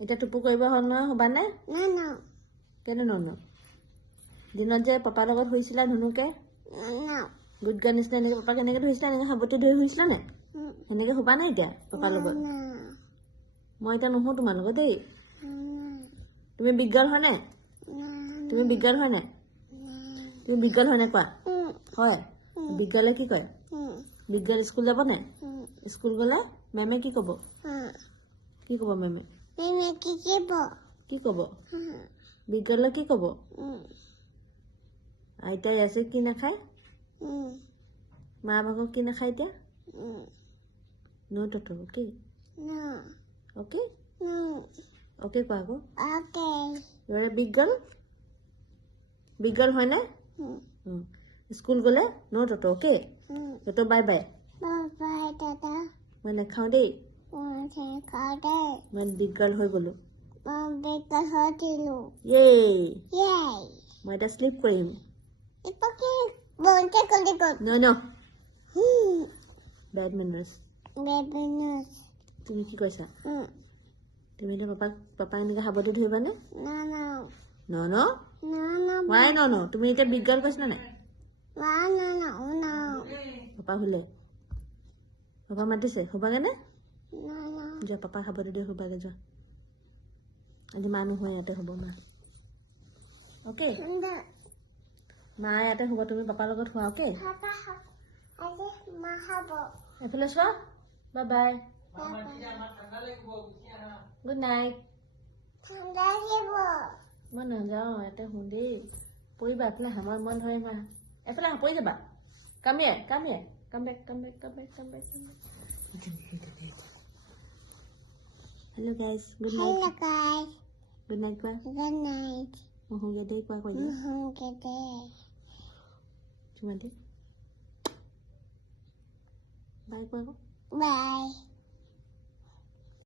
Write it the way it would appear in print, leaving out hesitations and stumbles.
এটা টুপু কৰিব হ'ল নহয় হ'বানে কেনে নন দিনত যে পাপাৰ লগত শুইছিলা ধুনুকে গুড গাৰ্ল নিচিনা এনেকৈ পাপাক এনেকৈ ধৰিছিলা এনেকৈ সাৱটি ধৰি শুইছিলা নে সেনেকৈ শুবা নাই এতিয়া পাপাৰ লগত মই এতিয়া নুশু তোমাৰ লগত দেই তুমি বিগ গাৰ্ল হয় নাই তুমি বিগ গাৰ্ল হয় নাই তুমি বিগ গাৰ্ল হয় নাই কোৱা হয় বিগ গাৰ্লে কি কয় বিগ গাৰ্ল স্কুল যাব নাই স্কুল গ'লে মেমে কি ক'ব মেমে কি ক'ব বিগ গাৰ্লে কি ক'ব আইতাই আছে কি নাখায় মা ভাগক কি নাখায় এতিয়া নো টটো অ'কে অ'কে অ'কে কোৱা আকৌ বিগ গাৰ্ল হয় নাই স্কুল গ'লে নো টটো অ'কে টটো বাই বাই মই নাখাওঁ দেই মই বিগ গাৰ্ল হৈ গ'লো মই এতিয়া শ্লিপ কৰিম No. Bad manners. তুমি কি কৈছা তুমি এতিয়া পাপাক এনেকৈ সাৱটি ধৰিবানে ন why no তুমি এতিয়া বিগ গাৰ্ল কৈছা নাই পাপা শুলে পাপা মাতিছে শুবাগে নে যোৱা পাপাক সাৱটি ধৰি শুবাগে যোৱা আজি মা নোহোৱা ইয়াতে হ'ব মা অ'কে মা ইয়াতে শুব তুমি পাপাৰ লগত শুৱা অ'কে এইফালে চোৱা বাই বাই গুড নাইট মই নাযাওঁ ইয়াতে শুওঁ দেই পৰিবা এইফালে হামৰ মন ধৰে মা এইফালে পৰি যাবা come back hello' guys good night কোৱা শুগে দেই কোৱা কৈ চুমা দে বাই কোৱা আকৌ